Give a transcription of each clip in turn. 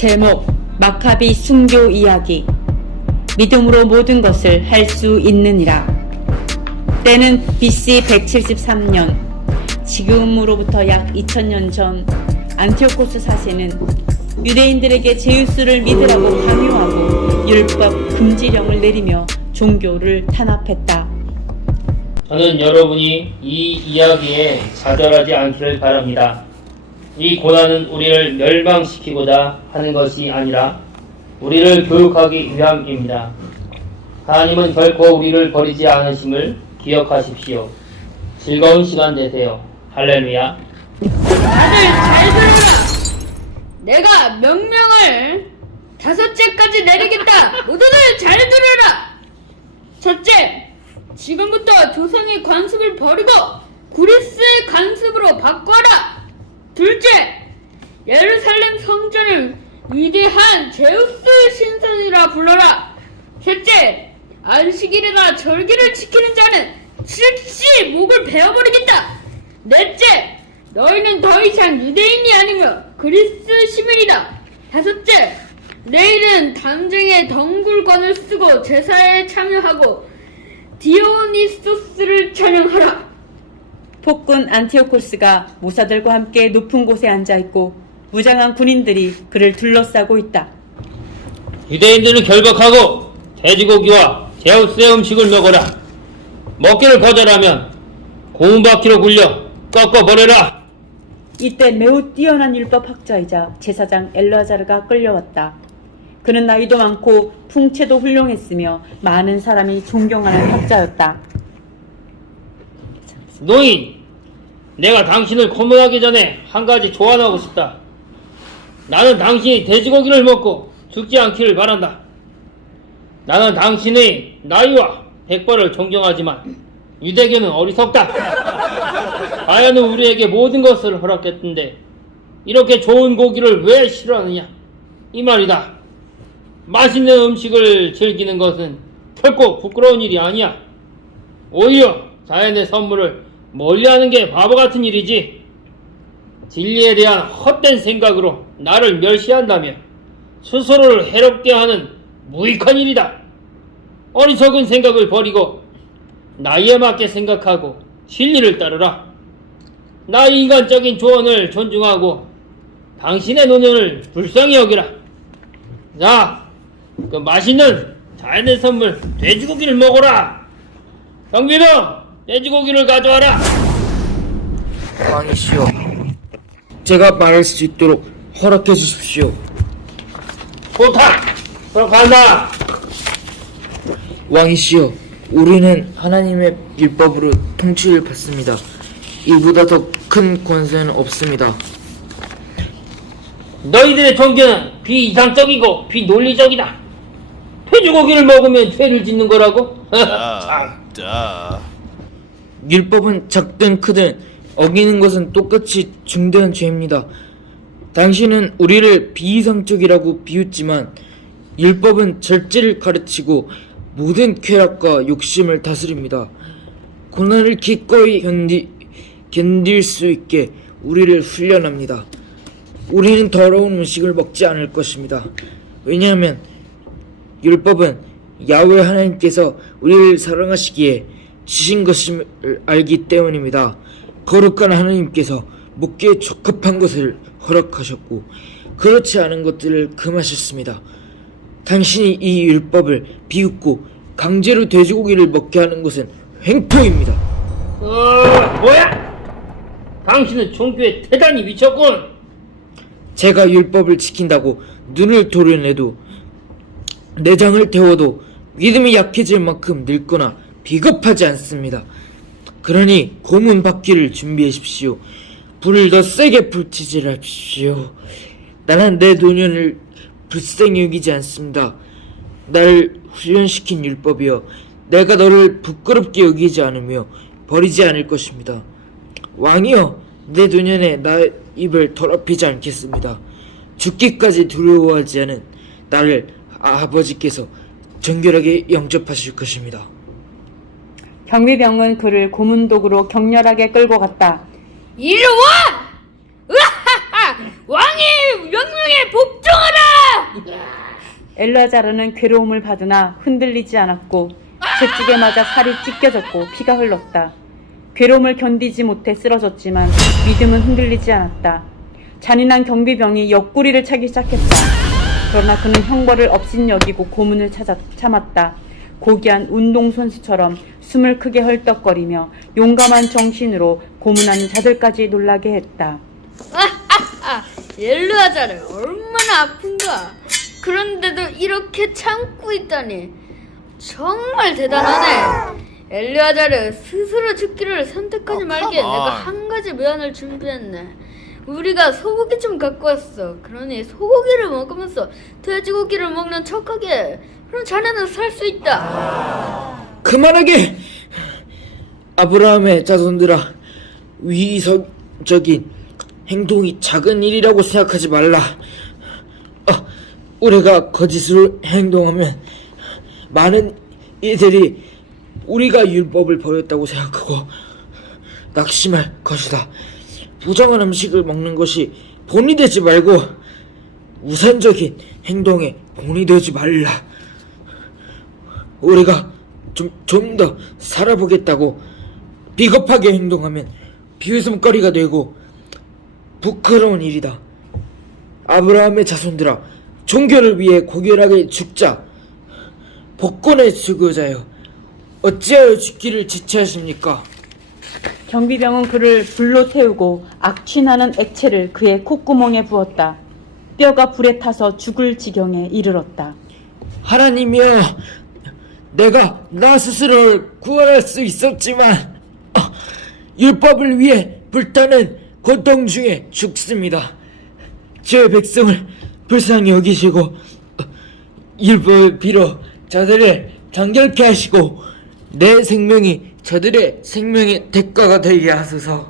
제목 마카비 순교 이야기. 믿음으로 모든 것을 할 수 있느니라. 때는 BC 173년, 지금으로부터 약 2000년 전 안티오코스 4세는 유대인들에게 제우스를 믿으라고 강요하고 율법 금지령을 내리며 종교를 탄압했다. 저는 여러분이 이 이야기에 좌절하지 않기를 바랍니다. 이 고난은 우리를 멸망시키고자 하는 것이 아니라 우리를 교육하기 위함입니다. 하나님은 결코 우리를 버리지 않으심을 기억하십시오. 즐거운 시간 되세요. 할렐루야. 다들 잘 들어라. 내가 명령을 5제까지 내리겠다. 모두들 잘 들어라. 첫째, 지금부터 조상의 관습을 버리고 그리스의 관습으로 바꿔라. 둘째, 예루살렘 성전을 위대한 제우스 신선이라 불러라. 셋째, 안식일이나 절기를 지키는 자는 즉시 목을 베어버리겠다. 넷째, 너희는 더 이상 유대인이 아니며 그리스 시민이다. 다섯째, 내일은 담쟁의 덩굴관을 쓰고 제사에 참여하고 디오니소스를 찬양하라. 폭군 안티오코스가 모사들과 함께 높은 곳에 앉아있고 무장한 군인들이 그를 둘러싸고 있다. 유대인들을 결박하고 돼지고기와 제우스의 음식을 먹어라. 먹기를 거절하면 고운바퀴로 굴려 꺾어버려라. 이때 매우 뛰어난 율법학자이자 제사장 엘르아자르가 끌려왔다. 그는 나이도 많고 풍채도 훌륭했으며 많은 사람이 존경하는 학자였다. 노인, 내가 당신을 고문하기 전에 한 가지 조언하고 싶다. 나는 당신이 돼지고기를 먹고 죽지 않기를 바란다. 나는 당신의 나이와 백발을 존경하지만 유대교는 어리석다. 아야는 우리에게 모든 것을 허락했던데 이렇게 좋은 고기를 왜 싫어하느냐 이 말이다. 맛있는 음식을 즐기는 것은 결코 부끄러운 일이 아니야. 오히려 자연의 선물을 멀리하는 게 바보 같은 일이지. 진리에 대한 헛된 생각으로 나를 멸시한다면 스스로를 해롭게 하는 무익한 일이다. 어리석은 생각을 버리고 나이에 맞게 생각하고 진리를 따르라. 나의 인간적인 조언을 존중하고 당신의 노년을 불쌍히 여기라. 자, 그 맛있는 자연의 선물 돼지고기를 먹어라. 경비병, 돼지고기를 가져와라. 왕이시여, 제가 말할 수 있도록 허락해 주십시오. 좋다. 그럼 간다. 왕이시여, 우리는 하나님의 율법으로 통치를 받습니다. 이보다 더 큰 권세는 없습니다. 너희들의 종교는 비이상적이고 비논리적이다. 돼지고기를 먹으면 죄를 짓는 거라고? 율법은 작든 크든 어기는 것은 똑같이 중대한 죄입니다. 당신은 우리를 비이상적이라고 비웃지만 율법은 절제를 가르치고 모든 쾌락과 욕심을 다스립니다. 고난을 기꺼이 견딜 수 있게 우리를 훈련합니다. 우리는 더러운 음식을 먹지 않을 것입니다. 왜냐하면 율법은 야훼 하나님께서 우리를 사랑하시기에 주신 것임을 알기 때문입니다. 거룩한 하나님께서 먹기에 적합한 것을 허락하셨고 그렇지 않은 것들을 금하셨습니다. 당신이 이 율법을 비웃고 강제로 돼지고기를 먹게 하는 것은 횡포입니다. 뭐야? 당신은 종교에 대단히 미쳤군. 제가 율법을 지킨다고 눈을 도려내도 내장을 태워도 믿음이 약해질 만큼 늙거나 비겁하지 않습니다. 그러니 고문 받기를 준비하십시오. 불을 더 세게 불치질하십시오. 나는 내 노년을 불쌍히 여기지 않습니다. 나를 훈련시킨 율법이여, 내가 너를 부끄럽게 여기지 않으며 버리지 않을 것입니다. 왕이여, 내 노년에 나의 입을 더럽히지 않겠습니다. 죽기까지 두려워하지 않은 나를 아버지께서 정결하게 영접하실 것입니다. 경비병은 그를 고문독으로 격렬하게 끌고 갔다. 이리 와! 으하하! 왕의 명령에 복종하라! 엘라자르는 괴로움을 받으나 흔들리지 않았고 채찍에 맞아 살이 찢겨졌고 피가 흘렀다. 괴로움을 견디지 못해 쓰러졌지만 믿음은 흔들리지 않았다. 잔인한 경비병이 옆구리를 차기 시작했다. 그러나 그는 형벌을 업신여기고 고문을 참았다. 고귀한 운동선수처럼 숨을 크게 헐떡거리며 용감한 정신으로 고문하는 자들까지 놀라게 했다. 엘르아자르 얼마나 아픈가. 그런데도 이렇게 참고 있다니 정말 대단하네. 엘르아자르 스스로 죽기를 선택하지 말게 내가 한 가지 묘안을 준비했네. 우리가 소고기 좀 갖고 왔어. 그러니 소고기를 먹으면서 돼지고기를 먹는 척하게. 그럼 자네는 살 수 있다. 그만하게! 아브라함의 자손들아, 위선적인 행동이 작은 일이라고 생각하지 말라. 우리가 거짓으로 행동하면 많은 이들이 우리가 율법을 버렸다고 생각하고 낙심할 것이다. 부정한 음식을 먹는 것이 본이 되지 말고 우선적인 행동에 본이 되지 말라. 우리가 좀 더 살아보겠다고 비겁하게 행동하면 비웃음거리가 되고 부끄러운 일이다. 아브라함의 자손들아, 종교를 위해 고결하게 죽자. 복권의 수고자여, 어찌하여 죽기를 지체하십니까? 경비병은 그를 불로 태우고 악취나는 액체를 그의 콧구멍에 부었다. 뼈가 불에 타서 죽을 지경에 이르렀다. 하나님이여, 내가 나 스스로를 구원할 수 있었지만 율법을 위해 불타는 고통 중에 죽습니다. 제 백성을 불쌍히 여기시고 율법을 빌어 저들을 정결케 하시고 내 생명이 저들의 생명의 대가가 되게 하소서.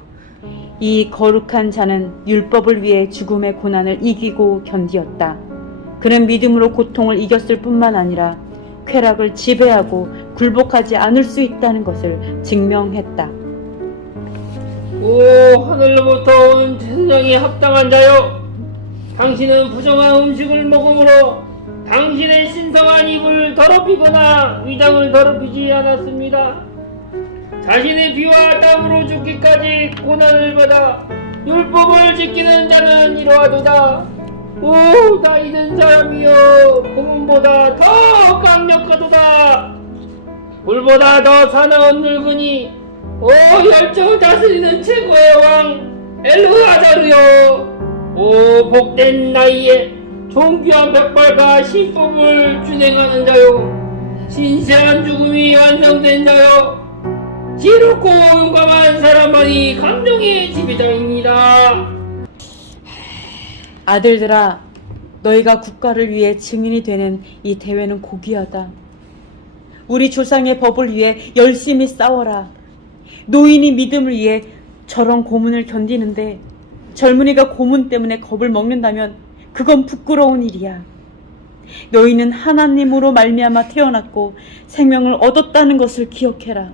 이 거룩한 자는 율법을 위해 죽음의 고난을 이기고 견디었다. 그는 믿음으로 고통을 이겼을 뿐만 아니라 쾌락을 지배하고 굴복하지 않을 수 있다는 것을 증명했다. 오 하늘로부터 온 제사장이 합당한 자여, 당신은 부정한 음식을 먹음으로 당신의 신성한 입을 더럽히거나 위장을 더럽히지 않았습니다. 자신의 피와 땀으로 죽기까지 고난을 받아 율법을 지키는 자는 이러하도다. 오 나이 든 사람이여, 고문보다 더 강력하도다. 불보다 더 사나운 늙은이, 오 열정을 다스리는 최고의 왕 엘르아자르여, 오 복된 나이에 존귀한 백발과 신법을 준행하는 자요, 신세한 죽음이 완성된 자요, 지롭고 용감한 사람만이 감동의 지배자입니다. 아들들아, 너희가 국가를 위해 증인이 되는 이 대회는 고귀하다. 우리 조상의 법을 위해 열심히 싸워라. 노인이 믿음을 위해 저런 고문을 견디는데 젊은이가 고문 때문에 겁을 먹는다면 그건 부끄러운 일이야. 너희는 하나님으로 말미암아 태어났고 생명을 얻었다는 것을 기억해라.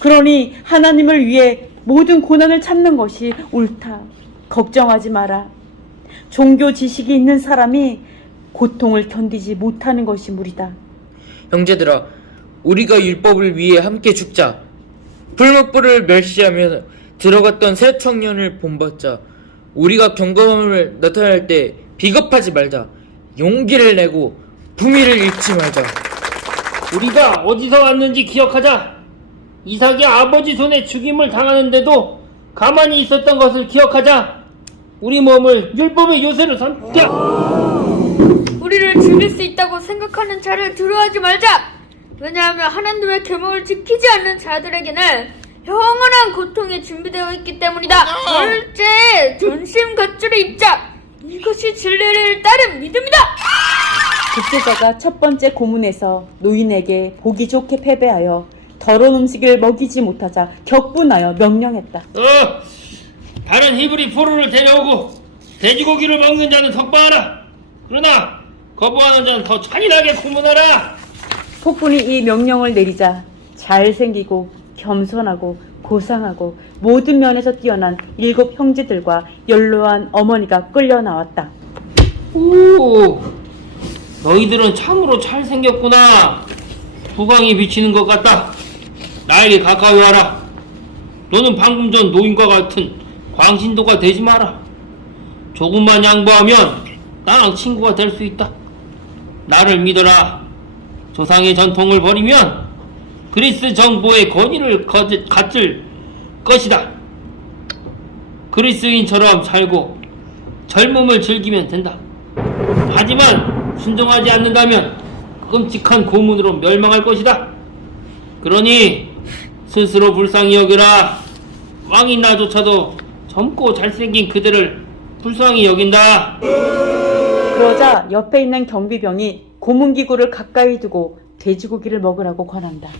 그러니 하나님을 위해 모든 고난을 참는 것이 옳다. 걱정하지 마라. 종교 지식이 있는 사람이 고통을 견디지 못하는 것이 무리다. 형제들아, 우리가 율법을 위해 함께 죽자. 불목불을 멸시하며 들어갔던 새 청년을 본받자. 우리가 경건함을 나타낼 때 비겁하지 말자. 용기를 내고 품위를 잃지 말자. 우리가 어디서 왔는지 기억하자. 이삭이 아버지 손에 죽임을 당하는데도 가만히 있었던 것을 기억하자. 우리 몸을 율법의 요새로 삼자. 우리를 죽일 수 있다고 생각하는 자를 두려워하지 말자. 왜냐하면 하나님의 계명을 지키지 않는 자들에게는 영원한 고통이 준비되어 있기 때문이다. 절제 전심갑주를 입자. 이것이 진리를 따른 믿음이다. 독재자가 첫 번째 고문에서 노인에게 보기 좋게 패배하여 더러운 음식을 먹이지 못하자 격분하여 명령했다. 다른 히브리 포로를 데려오고 돼지고기를 먹는 자는 석방하라. 그러나 거부하는 자는 더 잔인하게 고문하라. 폭군이 이 명령을 내리자 잘생기고 겸손하고 고상하고 모든 면에서 뛰어난 7 형제들과 연로한 어머니가 끌려 나왔다. 오, 너희들은 참으로 잘생겼구나. 후광이 비치는 것 같다. 나에게 가까이 와라. 너는 방금 전 노인과 같은 광신도가 되지 마라. 조금만 양보하면 나랑 친구가 될 수 있다. 나를 믿어라. 조상의 전통을 버리면 그리스 정부의 권위를 갖을 것이다. 그리스인처럼 살고 젊음을 즐기면 된다. 하지만 순종하지 않는다면 끔찍한 고문으로 멸망할 것이다. 그러니 스스로 불쌍히 여겨라. 왕인 나조차도 젊고 잘생긴 그들을 불쌍히 여긴다. 그러자 옆에 있는 경비병이 고문기구를 가까이 두고 돼지고기를 먹으라고 권한다.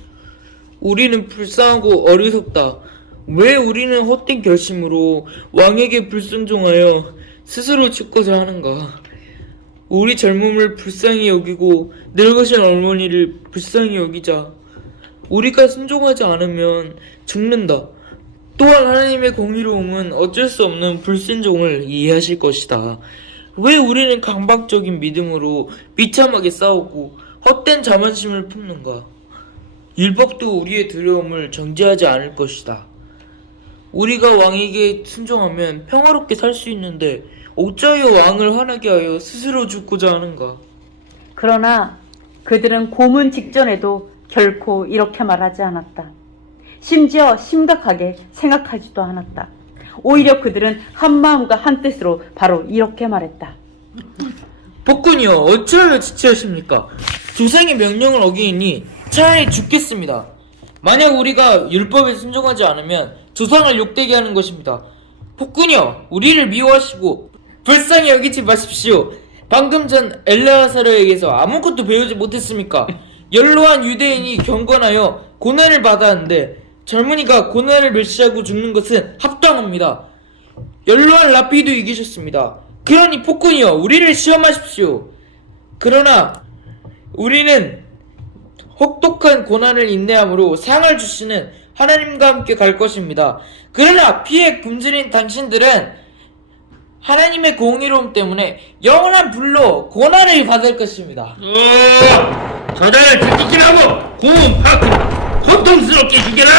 우리는 불쌍하고 어리석다. 왜 우리는 헛된 결심으로 왕에게 불순종하여 스스로 죽고자 하는가? 우리 젊음을 불쌍히 여기고 늙으신 어머니를 불쌍히 여기자. 우리가 순종하지 않으면 죽는다. 또한 하나님의 공의로움은 어쩔 수 없는 불순종을 이해하실 것이다. 왜 우리는 강박적인 믿음으로 비참하게 싸우고 헛된 자만심을 품는가? 율법도 우리의 두려움을 정지하지 않을 것이다. 우리가 왕에게 순종하면 평화롭게 살 수 있는데 어찌하여 왕을 화나게 하여 스스로 죽고자 하는가? 그러나 그들은 고문 직전에도 결코 이렇게 말하지 않았다. 심지어 심각하게 생각하지도 않았다. 오히려 그들은 한마음과 한뜻으로 바로 이렇게 말했다. 폭군이여, 어찌하여 지체하십니까? 조상의 명령을 어기니 차라리 죽겠습니다. 만약 우리가 율법에 순종하지 않으면 조상을 욕되게 하는 것입니다. 폭군이여, 우리를 미워하시고 불쌍히 여기지 마십시오. 방금 전 엘레아사르에게서 아무것도 배우지 못했습니까? 연로한 유대인이 경건하여 고난을 받았는데 젊은이가 고난을 멸시하고 죽는 것은 합당합니다. 연로한 라피도 이기셨습니다. 그러니 폭군이여, 우리를 시험하십시오. 그러나 우리는 혹독한 고난을 인내함으로 상을 주시는 하나님과 함께 갈 것입니다. 그러나 피해 굶주린 당신들은 하나님의 공의로움 때문에 영원한 불로 고난을 받을 것입니다. 저자를 들키기라고 고문 파크 고통스럽게 죽여라.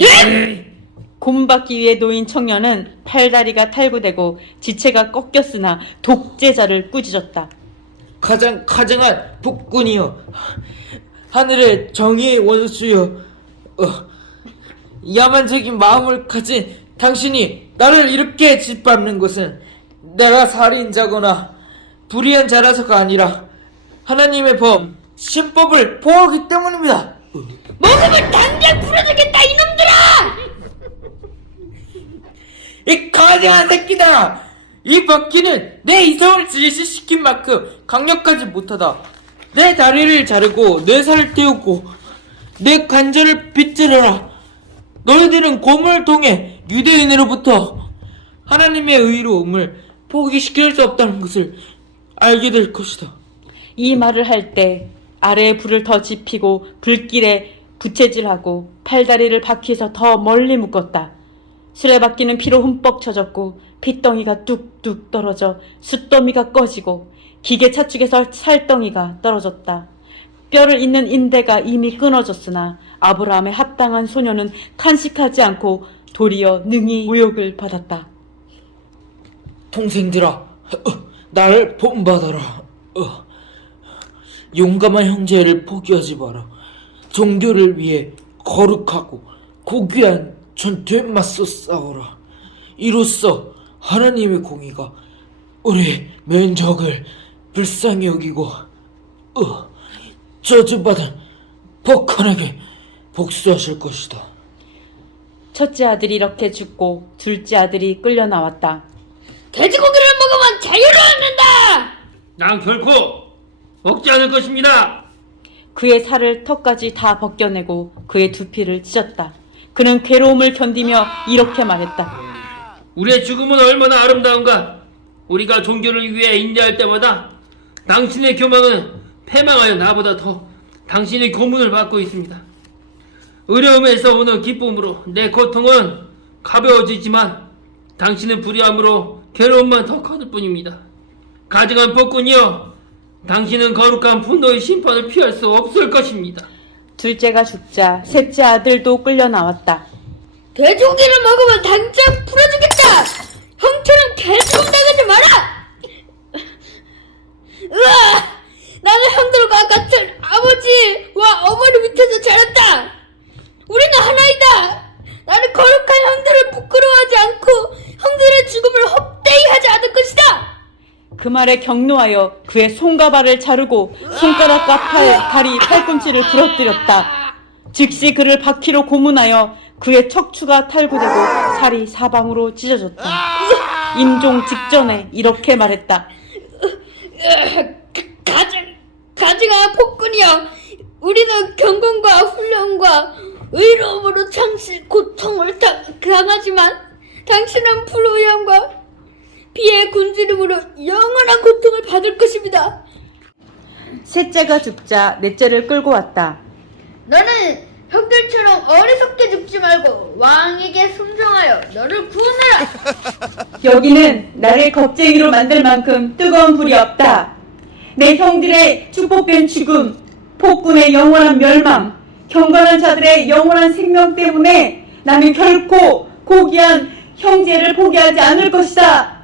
예! 곰받기 위해 놓인 청년은 팔다리가 탈구되고 지체가 꺾였으나 독재자를 꾸짖었다. 가장 가증한 폭군이여, 하늘의 정의의 원수여, 야만적인 마음을 가진 당신이 나를 이렇게 짓밟는 것은 내가 살인자거나 불의한 자라서가 아니라 하나님의 법, 신법을 보호하기 때문입니다. 목숨을 당장 풀어주겠다 이놈들아! 이 가증한 새끼들아! 이 바퀴는 내 이성을 질시시킨 만큼 강력하지 못하다. 내 다리를 자르고 내 살을 태우고 내 관절을 빗질러라. 너희들은 고문을 통해 유대인으로부터 하나님의 의로움을 포기시킬 수 없다는 것을 알게 될 것이다. 이 말을 할 때 아래에 불을 더 지피고 불길에 부채질하고 팔다리를 바퀴에서 더 멀리 묶었다. 수레바퀴는 피로 흠뻑 젖었고 핏덩이가 뚝뚝 떨어져 숫더미가 꺼지고 기계 차축에서 살덩이가 떨어졌다. 뼈를 잇는 인대가 이미 끊어졌으나 아브라함의 합당한 소녀는 탄식하지 않고 도리어 능히 모욕을 받았다. 동생들아, 나를 본받아라. 용감한 형제를 포기하지 마라. 종교를 위해 거룩하고 고귀한 전투에 맞서 싸워라. 이로써 하나님의 공의가 우리 면적을 불쌍히 여기고 저주받은 북한에게 복수하실 것이다. 첫째 아들이 이렇게 죽고 둘째 아들이 끌려 나왔다. 돼지고기를 먹으면 자유를 얻는다! 난 결코 먹지 않을 것입니다. 그의 살을 턱까지 다 벗겨내고 그의 두피를 찢었다. 그는 괴로움을 견디며 이렇게 말했다. 우리의 죽음은 얼마나 아름다운가. 우리가 종교를 위해 인내할 때마다 당신의 교망은 패망하여 나보다 더 당신의 고문을 받고 있습니다. 어려움에서 오는 기쁨으로 내 고통은 가벼워지지만 당신은 불의함으로 괴로움만 더 커질 뿐입니다. 가증한 폭군이여, 당신은 거룩한 분노의 심판을 피할 수 없을 것입니다. 둘째가 죽자 셋째 아들도 끌려 나왔다. 돼지고기를 먹으면 당장 풀어주겠다. 형처럼 개처럼 나가지 마라. 으아! 나는 형들과 같은 아버지와 어머니 밑에서 자랐다. 우리는 하나이다. 나는 거룩한 형들을 부끄러워하지 않고 형들의 죽음을 헛되이 하지 않을 것이다. 그 말에 경노하여 그의 손과 발을 자르고 손가락과 다리, 팔꿈치를 부러뜨렸다. 즉시 그를 바퀴로 고문하여 그의 척추가 탈구되고 살이 사방으로 찢어졌다. 임종 직전에 이렇게 말했다. 가증아 폭군이여, 우리는 경건과 훈련과 의로움으로 잠시 고통을 당하지만 당신은 불의함과 피의 굶주림으로 영원한 고통을 받을 것입니다. 셋째가 죽자 넷째를 끌고 왔다. 너는 형들처럼 어리석게 죽지 말고 왕에게 순종하여 너를 구원하라. 여기는 나를 겁쟁이로 만들 만큼 뜨거운 불이 없다. 내 형들의 축복된 죽음, 폭군의 영원한 멸망, 경건한 자들의 영원한 생명 때문에 나는 결코 고귀한 형제를 포기하지 않을 것이다.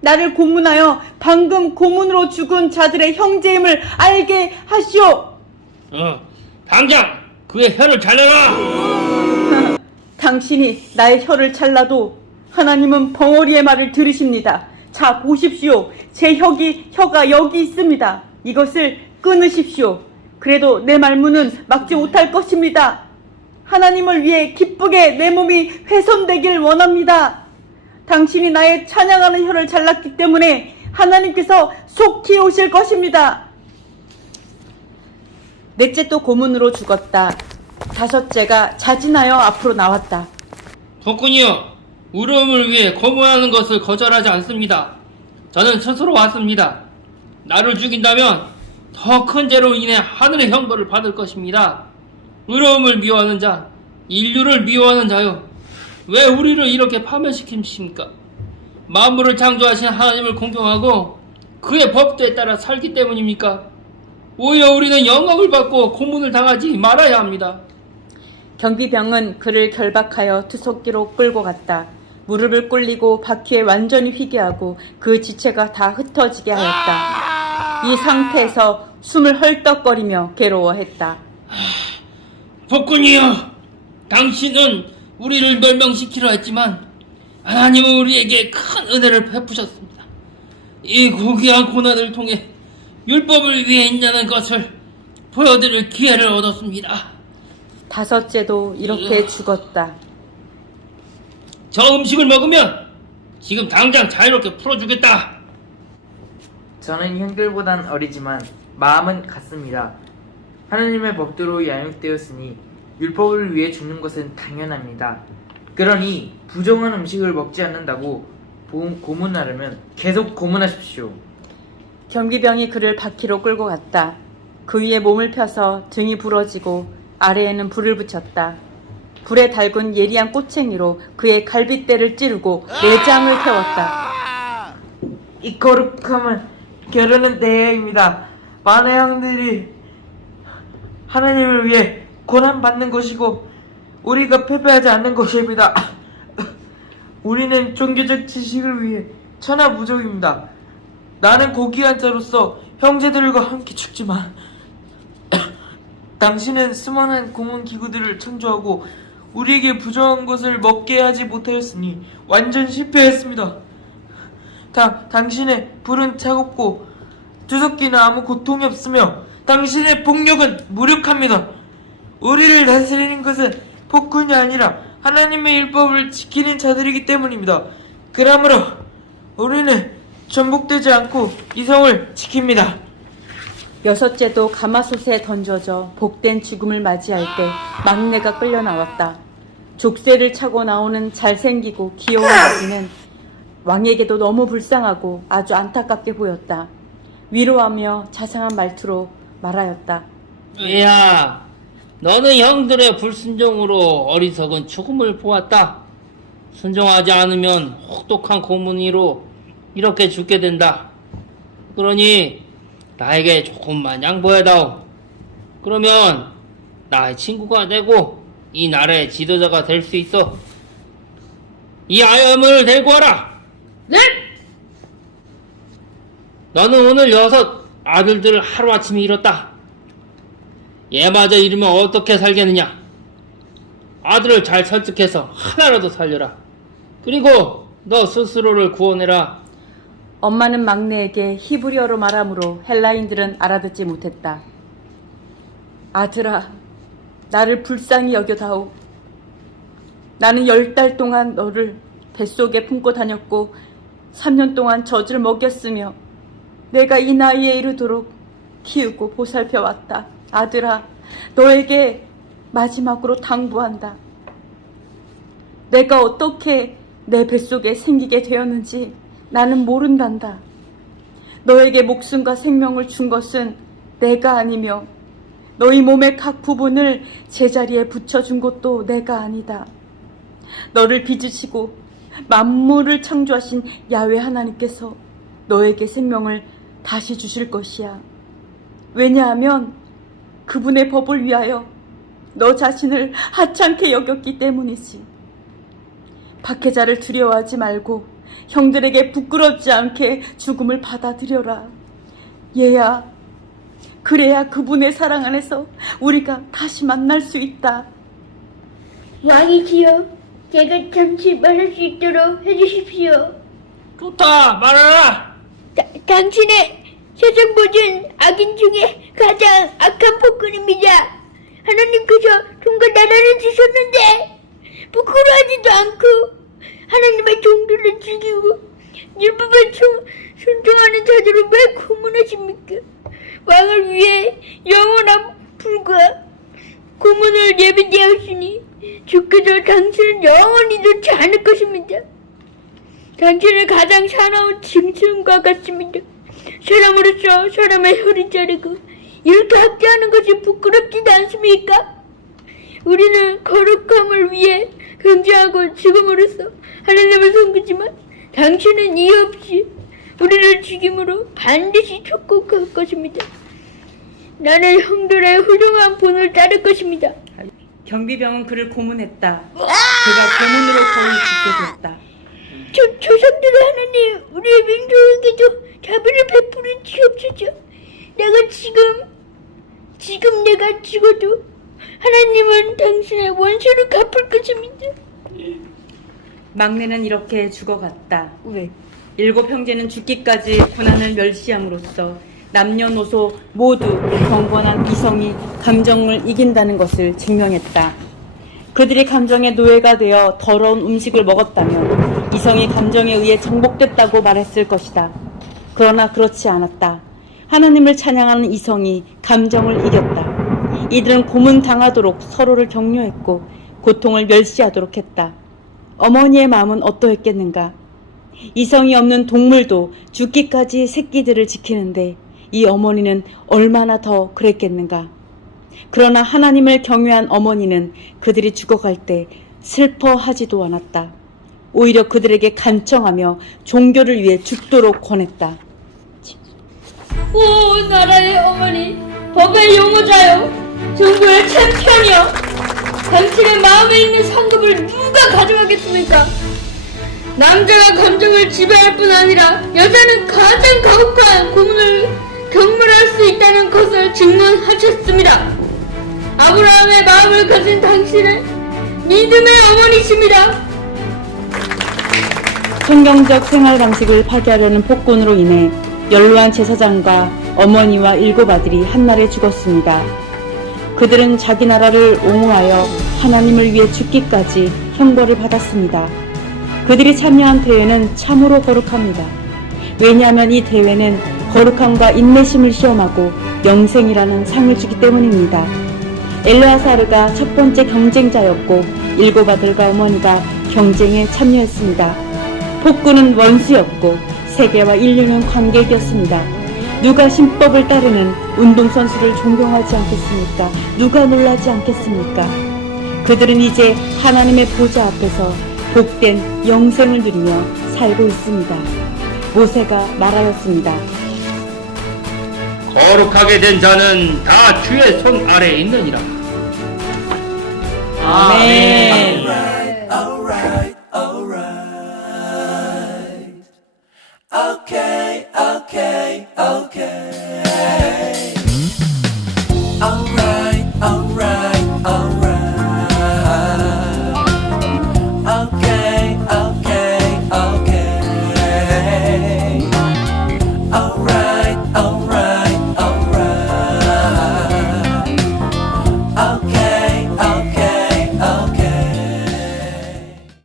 나를 고문하여 방금 고문으로 죽은 자들의 형제임을 알게 하시오. 당장 그의 혀를 잘라라. 당신이 나의 혀를 잘라도 하나님은 벙어리의 말을 들으십니다. 자, 보십시오. 제 혀가 여기 있습니다. 이것을 끊으십시오. 그래도 내 말문은 막지 못할 것입니다. 하나님을 위해 기쁘게 내 몸이 훼손되길 원합니다. 당신이 나의 찬양하는 혀를 잘랐기 때문에 하나님께서 속히 오실 것입니다. 넷째 또 고문으로 죽었다. 다섯째가 자진하여 앞으로 나왔다. 폭군이여, 의로움을 위해 고문하는 것을 거절하지 않습니다. 저는 스스로 왔습니다. 나를 죽인다면 더 큰 죄로 인해 하늘의 형벌을 받을 것입니다. 의로움을 미워하는 자, 인류를 미워하는 자요, 왜 우리를 이렇게 파멸시키십니까? 만물을 창조하신 하나님을 공경하고 그의 법도에 따라 살기 때문입니까? 오히려 우리는 영광을 받고 고문을 당하지 말아야 합니다. 경비병은 그를 결박하여 투석기로 끌고 갔다. 무릎을 꿇리고 바퀴에 완전히 휘게 하고 그 지체가 다 흩어지게 하였다. 이 상태에서 숨을 헐떡거리며 괴로워했다. 폭군이여, 당신은 우리를 멸망시키려 했지만 하나님은 우리에게 큰 은혜를 베푸셨습니다. 이 고귀한 고난을 통해 율법을 위해 있냐는 것을 보여드릴 기회를 얻었습니다. 다섯째도 이렇게 죽었다. 저 음식을 먹으면 지금 당장 자유롭게 풀어주겠다. 저는 형들보단 어리지만 마음은 같습니다. 하나님의 법대로 양육되었으니 율법을 위해 죽는 것은 당연합니다. 그러니 부정한 음식을 먹지 않는다고 고문하려면 계속 고문하십시오. 경비병이 그를 바퀴로 끌고 갔다. 그 위에 몸을 펴서 등이 부러지고 아래에는 불을 붙였다. 불에 달군 예리한 꼬챙이로 그의 갈빗대를 찌르고 내장을 태웠다. 이 거룩함은 결혼은 대회입니다. 많은 형들이 하나님을 위해 고난받는 것이고 우리가 패배하지 않는 것입니다. 우리는 종교적 지식을 위해 천하무적입니다. 나는 고귀한 자로서 형제들과 함께 죽지만 당신은 수많은 고문 기구들을 창조하고 우리에게 부정한 것을 먹게 하지 못하였으니 완전 실패했습니다. 당신의 불은 차갑고 두석기는 아무 고통이 없으며 당신의 폭력은 무력합니다. 우리를 다스리는 것은 폭군이 아니라 하나님의 율법을 지키는 자들이기 때문입니다. 그러므로 우리는 전복되지 않고 이성을 지킵니다. 여섯째도 가마솥에 던져져 복된 죽음을 맞이할 때 막내가 끌려 나왔다. 족쇄를 차고 나오는 잘생기고 귀여운 아기는 왕에게도 너무 불쌍하고 아주 안타깝게 보였다. 위로하며 자상한 말투로 말하였다. 야, 너는 형들의 불순종으로 어리석은 죽음을 보았다. 순종하지 않으면 혹독한 고문으로 이렇게 죽게 된다. 그러니 나에게 조금만 양보해다오. 그러면 나의 친구가 되고 이 나라의 지도자가 될 수 있어. 이 아염을 데리고 와라. 네? 너는 오늘 6 아들들을 하루아침에 잃었다. 얘마저 잃으면 어떻게 살겠느냐. 아들을 잘 설득해서 하나라도 살려라. 그리고 너 스스로를 구원해라. 엄마는 막내에게 히브리어로 말하므로 헬라인들은 알아듣지 못했다. 아들아, 나를 불쌍히 여겨다오. 나는 10달 동안 너를 뱃속에 품고 다녔고 3년 동안 젖을 먹였으며 내가 이 나이에 이르도록 키우고 보살펴왔다. 아들아, 너에게 마지막으로 당부한다. 내가 어떻게 내 뱃속에 생기게 되었는지 나는 모른단다. 너에게 목숨과 생명을 준 것은 내가 아니며 너희 몸의 각 부분을 제자리에 붙여준 것도 내가 아니다. 너를 빚으시고 만물을 창조하신 야훼 하나님께서 너에게 생명을 다시 주실 것이야. 왜냐하면 그분의 법을 위하여 너 자신을 하찮게 여겼기 때문이지. 박해자를 두려워하지 말고 형들에게 부끄럽지 않게 죽음을 받아들여라. 얘야, 그래야 그분의 사랑 안에서 우리가 다시 만날 수 있다. 왕이지요. 제가 잠시 말할 수 있도록 해주십시오. 좋다, 말하라. 당신의 세상 모든 악인 중에 가장 악한 폭군입니다. 하나님께서 종과 나라를 주셨는데 부끄러워하지도 않고 하나님의 종들을 죽이고 율법에 순종하는 자들을 왜 고문하십니까? 왕을 위해 영원한 불과 고문을 예비되었으니 주께서 당신을 영원히 놓지 않을 것입니다. 당신을 가장 사나운 짐승과 같습니다. 사람으로서 사람의 혀를 자르고 이렇게 학대하는 것이 부끄럽지도 않습니까? 우리는 거룩함을 위해 경쟁하고 죽음으로써 하나님을 섬기지만 당신은 이유 없이 우리를 죽임으로 반드시 축복할 것입니다. 나는 형들의 훌륭한 본을 따를 것입니다. 경비병은 그를 고문했다. 그가 고문으로 거의 죽게 됐다. 조상들의 하나님, 우리의 민족에게도 자비를 베풀어 주옵소서. 내가 지금 내가 죽어도 하나님은 당신의 원수를 갚을 것입니다. 막내는 이렇게 죽어갔다. 왜? 7 형제는 죽기까지 고난을 멸시함으로써 남녀노소 모두 경건한 이성이 감정을 이긴다는 것을 증명했다. 그들이 감정의 노예가 되어 더러운 음식을 먹었다면 이성이 감정에 의해 정복됐다고 말했을 것이다. 그러나 그렇지 않았다. 하나님을 찬양하는 이성이 감정을 이겼다. 이들은 고문당하도록 서로를 격려했고 고통을 멸시하도록 했다. 어머니의 마음은 어떠했겠는가? 이성이 없는 동물도 죽기까지 새끼들을 지키는데 이 어머니는 얼마나 더 그랬겠는가? 그러나 하나님을 경외한 어머니는 그들이 죽어갈 때 슬퍼하지도 않았다. 오히려 그들에게 간청하며 종교를 위해 죽도록 권했다. 오 나라의 어머니, 법의 용호자요, 종교의 챔피언이요, 당신의 마음에 있는 상급을 누가 가져가겠습니까? 남자가 감정을 지배할 뿐 아니라 여자는 가장 가혹한 고문을 경물할 수 있다는 것을 증명하셨습니다. 아브라함의 마음을 가진 당신은 믿음의 어머니십니다. 성경적 생활 방식을 파괴하려는 폭군으로 인해 연로한 제사장과 어머니와 7 아들이 한날에 죽었습니다. 그들은 자기 나라를 옹호하여 하나님을 위해 죽기까지 형벌을 받았습니다. 그들이 참여한 대회는 참으로 거룩합니다. 왜냐하면 이 대회는 거룩함과 인내심을 시험하고 영생이라는 상을 주기 때문입니다. 엘르아사르가 첫 번째 경쟁자였고 7 아들과 어머니가 경쟁에 참여했습니다. 폭군은 원수였고 세계와 인류는 관객이었습니다. 누가 신법을 따르는 운동선수를 존경하지 않겠습니까? 누가 놀라지 않겠습니까? 그들은 이제 하나님의 보좌 앞에서 복된 영생을 누리며 살고 있습니다. 모세가 말하였습니다. 거룩하게 된 자는 다 주의 손 아래에 있느니라. 아멘. Alright, alright.